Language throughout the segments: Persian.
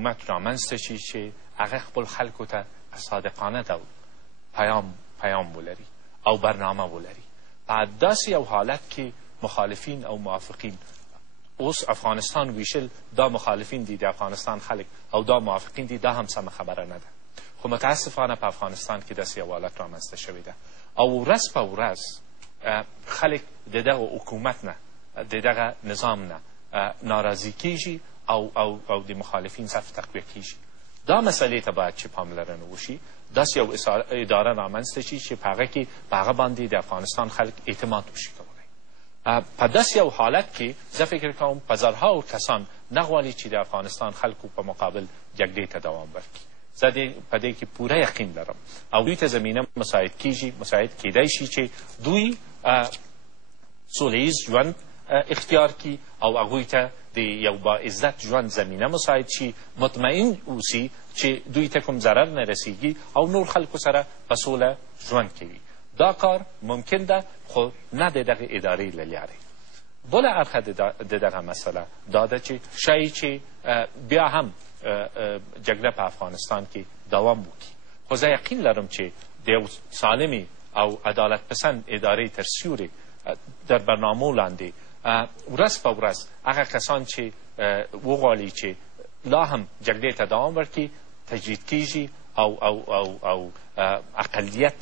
حکومت رامنځته شي چې هغه خپل خلکو ته صادقانه ډول پیام ولري او برنامه ولري. په داسې یو حالت کې مخالفین او موافقین، اوس افغانستان ویشل دا مخالفین دي د افغانستان خلک او دا موافقین دي، دا هم سمه خبره نه ده. خو متاسفانه په افغانستان کې داسې یو حالت رامنځته شوی ده او ورځ په ورځ خلک د دغه حکومت نه، د دغه نظام نه ناراضي کیږي او د مخالفین صف تقویه کیږي. دا مسئلې ته باید چې پاملرنه وشي، داسې یو اداره رامنځته شي چې په هغه کې په هغه باندې د افغانستان خلک اعتماد وشي کولی. په داسې یو حالت کې زه فکر کوم په زرهاو کسان نه غواړي چې د افغانستان خلکو په مقابل جګړې ته دوام ورکړي. زه په دې کې پوره یقین لرم او دوی ته زمینه مساعد کیدی شي چې دوی سوله ییز ژوند اختیار کی او هغوی ته د یو با عزت ژوند زمینه مساعد شي، مطمئن اوسي چې دوی ته کوم ضرر نه رسیږي او نور خلکو سره په سوله ژوند کوي. دا کار ممکن ده، خو نه د دغه ادارې له لارې. بله اړخه د دغه مسله دا ده چې شاید چې بیا هم جګړه په افغانستان کې دوام وکړي، خو زه یقین لرم چې د یو سالمې او عدالت پسند ادارې تر سیوري در برنامو لاندې ورځ په ورځ هغه کسان چې وغواړي چې لا هم جګړې ته دوام ورکړي تجدید کیږي او اقلیت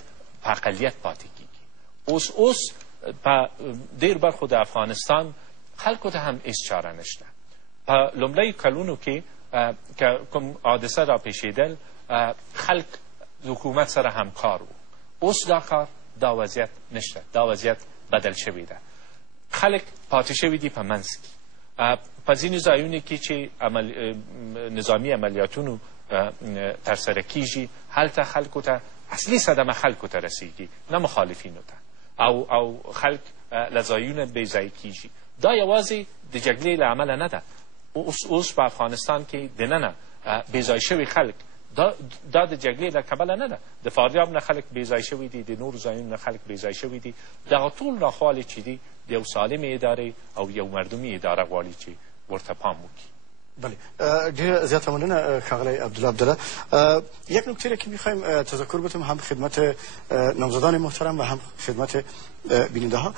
په اقلیت پاتې کیږي. اوس په ډېر برخو د افغانستان خلکو ته هم هېڅ چاره نشته. په لومړیو کلونو کې که کوم حادثه را پیښېدل خلک د حکومت سره همکار وو. اوس دا وضعیت نشته، دا وضعیت بدل شوی ده. خلک پاتې شوي دي په منځ کې. په ځینو ځایونو کې چې نظامي عملیاتونو ترسره کیږي هلته خلکو ته اصلي صدمه خلکو ته رسیږي، نه مخالفینو ته، او خلک له ځایونه بېځایه کیږي. دا یوازې د جګړې له امله نه ده. اوس په افغانستان کې دننه بېځای شوي خلک دا د جګړې له کبله نه ده. د فاریاب نه خلک بېځای شوي دي، د نورو ځایونو نه خلک بېځای شوي دي. دغه ټول ناخوالې چې دي د یو سالمې ادارې او یو مردمي اداره غواړي چې ورته پام وکړي. بله، ډېره زیاته مننه ښاغلی عبدالله. یک نکته را که میخوایم تذکر بدیم هم خدمت نامزدان محترم و هم خدمت بیننده ها.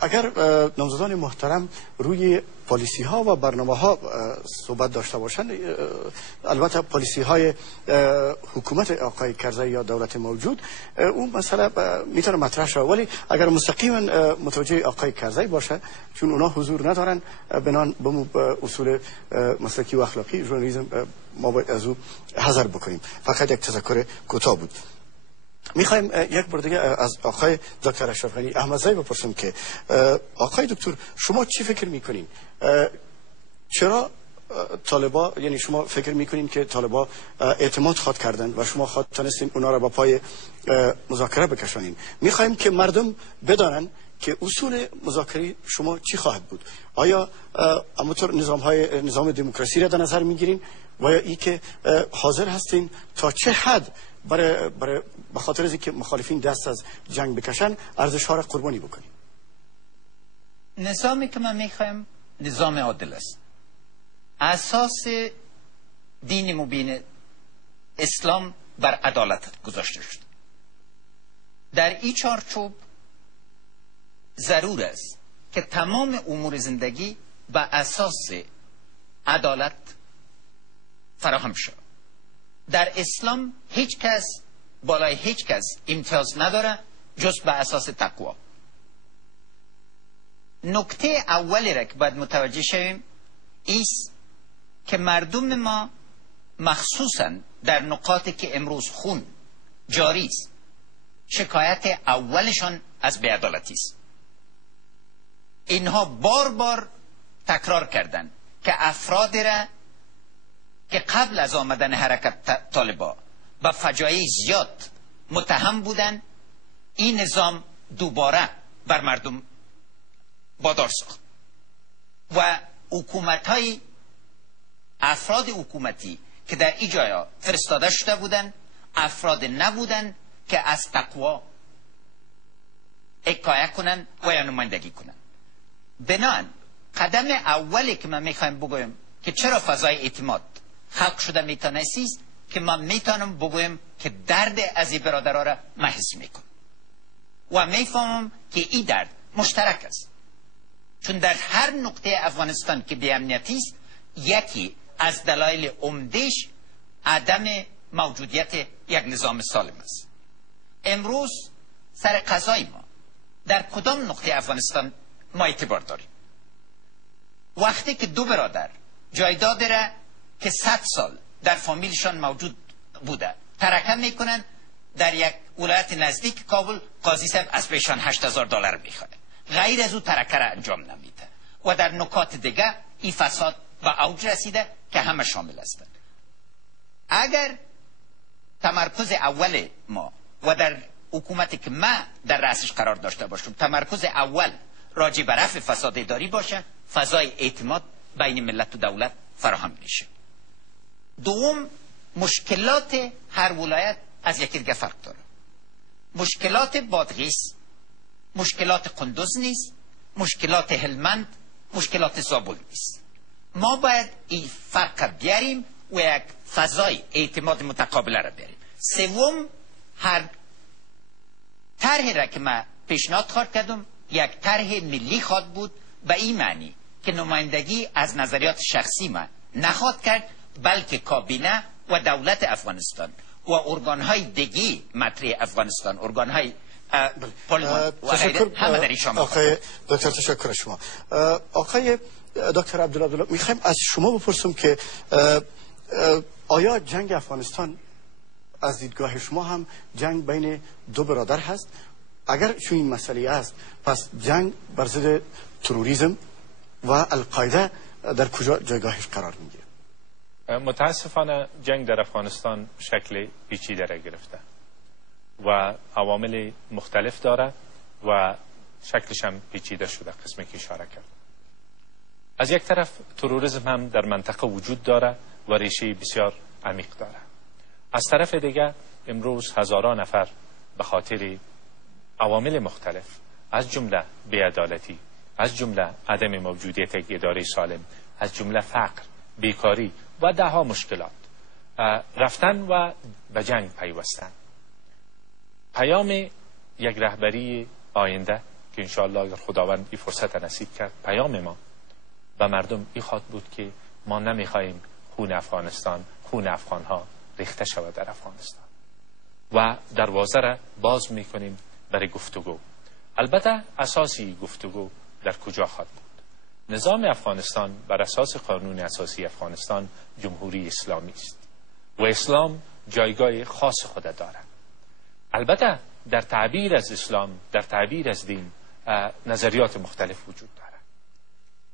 اگر نامزدان محترم روی پالیسی ها و برنامه ها صحبت داشته باشند، البته پالیسی های حکومت آقای کرزی یا دولت موجود، اون مسئله میتونه مطرح شود، ولی اگر مستقیما متوجه آقای کرزی باشه، چون اونا حضور ندارن بنان به اصول مسلکی و اخلاقی ژورنالیسم ما باید از او حذر بکنیم. فقط یک تذکر کوتاه بود. میخوایم یک بار دیگه از آقای دکتر اشرف غنی احمدزی بپرسیم که آقای دکتر شما چی فکر میکنین؟ چرا طالبا، یعنی شما فکر میکنین که طالبا اعتماد خواد کردن و شما خواد تانستین اونا را به پای مذاکره بکشانین؟ میخوایم که مردم بدانن که اصول مذاکره شما چی خواهد بود. آیا همونطور نظام دموکراسی را در نظر میگیرین و یا ای که حاضر هستین تا چه حد برای به خاطر از اینکه مخالفین دست از جنگ بکشن ارزش ها را قربانی بکنیم؟ نظامی که من میخوایم نظام عادل است. اساس دین مبین اسلام بر عدالت گذاشته شد. در این چارچوب ضرور است که تمام امور زندگی بر اساس عدالت فراهم شد. در اسلام هیچ کس بالای هیچ کس امتیاز نداره جز به اساس تقوا. نکته اولی را که باید متوجه شویم ایست که مردم ما مخصوصا در نقاطی که امروز خون جاری است شکایت اولشان از بی‌عدالتی است. اینها بار بار تکرار کردند که افرادی را که قبل از آمدن حرکت طالبا و فجایع زیاد متهم بودند این نظام دوباره بر مردم وادار ساخت و حکومت‌های افراد حکومتی که در این جایا فرستاده شده بودند افراد نبودند که از تقوا حکایت کنند و یا نمایندگی کنند. بنابراین قدم اولی که من میخوایم بگویم که چرا فضای اعتماد خلق شده میتونستی که ما میتونم بگویم که درد از این برادرها را محض میکنم و میفهمم که این درد مشترک است، چون در هر نقطه افغانستان که بی‌امنیتی است، یکی از دلایل عمده‌اش عدم موجودیت یک نظام سالم است. امروز سر قضای ما در کدام نقطه افغانستان ما اعتبار داریم؟ وقتی که دو برادر جایداد را که 100 سال در فامیلشان موجود بوده ترکه میکنن، در یک ولایت نزدیک کابل قاضی صاحب از پیشان $8,000 میخواد، غیر از او ترکه را انجام نمیده و در نکات دیگه این فساد به اوج رسیده که همه شامل هستند. اگر تمرکز اول ما و در حکومتی که ما در رأسش قرار داشته باشم تمرکز اول راجع به رفع فساد اداری باشه، فضای اعتماد بین ملت و دولت فراهم میشه. دوم، مشکلات هر ولایت از یکی دیگه فرق داره. مشکلات بادغیس، مشکلات قندوز نیست، مشکلات هلمند، مشکلات زابل نیست. ما باید این فرق بیاریم و یک فضای اعتماد متقابل را بیاریم. سوم، هر طرحی را که من پیشنهاد خواهد کردم یک طرح ملی خواد بود، به این معنی که نمایندگی از نظریات شخصی من نخواد کرد، بلکه کابینه و دولت افغانستان و ارگانهای دیگی مطرح افغانستان، ارگانهای پارلمان و غیره همه در این شامل. آقای دکتر تشکر شما. آقای دکتر عبدالله، میخوایم از شما بپرسم که آیا جنگ افغانستان از دیدگاه شما هم جنگ بین دو برادر هست؟ اگر چون این مسئله است، پس جنگ بر ضد تروریسم و القاعده در کجا جایگاهش قرار میگیره؟ متاسفانه جنگ در افغانستان شکل پیچیده را گرفته و عوامل مختلف داره و شکلش هم پیچیده شده، قسمی که اشاره کرد. از یک طرف تروریسم هم در منطقه وجود داره و ریشه بسیار عمیق داره. از طرف دیگه امروز هزاران نفر به خاطر عوامل مختلف، از جمله بی‌عدالتی، از جمله عدم موجودیت یک اداره سالم، از جمله فقر، بیکاری و دهها مشکلات، رفتن و به جنگ پیوستن. پیام یک رهبری آینده که انشاءالله اگر خداوند این فرصت نصیب کرد، پیام ما به مردم این خواهد بود که ما نمیخواهیم خون افغانستان، خون افغانها ریخته شود در افغانستان و دروازه را باز میکنیم برای گفتگو. البته اساسی گفتگو در کجا خواهد بود؟ نظام افغانستان بر اساس قانون اساسی افغانستان جمهوری اسلامی است و اسلام جایگاه خاص خود دارد. البته در تعبیر از اسلام، در تعبیر از دین نظریات مختلف وجود دارد.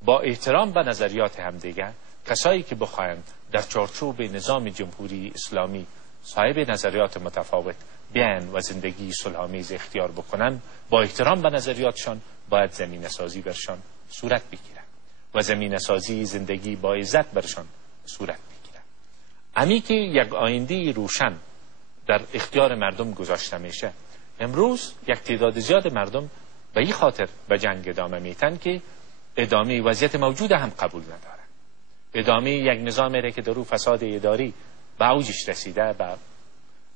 با احترام به نظریات همدیگر، کسایی که بخواهند در چارچوب نظام جمهوری اسلامی صاحب نظریات متفاوت بیان و زندگی صلح‌آمیز اختیار بکنن، با احترام به نظریاتشان باید زمینه سازی برشان صورت بگیرد و زمینه سازی زندگی با عزت برشان صورت بگیرد. امی که یک آینده روشن در اختیار مردم گذاشته میشه، امروز یک تعداد زیاد مردم به این خاطر به جنگ ادامه میتن که ادامه وضعیت موجود هم قبول نداره، ادامه یک نظامی را که در او فساد اداری به اوجش رسیده، به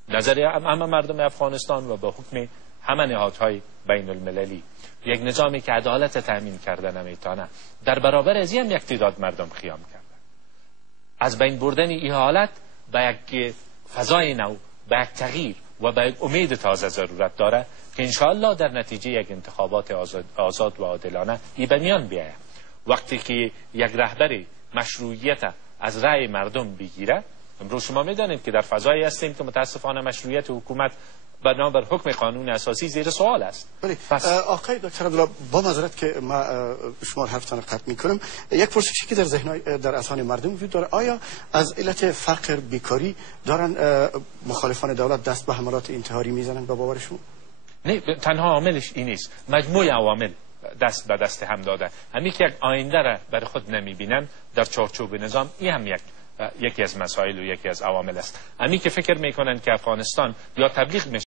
نظر همه مردم افغانستان و به حکم همه نهادهای بین المللی، یک نظامی که عدالت تأمین کرده نمیتونه، در برابر از این هم یک تعداد مردم قیام کرده. از بین بردن این حالت به یک فضای نو، به یک تغییر و به یک امید تازه ضرورت داره که انشاءالله در نتیجه یک انتخابات آزاد و عادلانه ای به میان بیاید. وقتی که یک رهبر مشروعیت از رأی مردم بگیره، امروز شما میدانید که در فضایی هستیم که متاسفانه مشروعیت حکومت بنابر حکم قانون اساسی زیر سوال است. آقای دکتر عبدالله، با معذرت که ما شما حرفتان قطع میکنم، یک پرسشی که در اذهان مردم وجود داره، آیا از علت فقر، بیکاری دارن مخالفان دولت دست به حملات انتحاری میزنن به باور شما؟ نه، تنها عاملش این نیست، مجموع عوامل دست به دست هم داده. همین که یک آینده را برای خود نمیبینن در چارچوب نظام، این هم یکی از مسائل و یکی از عوامل است. همین که فکر میکنن که افغانستان یا تبلیغ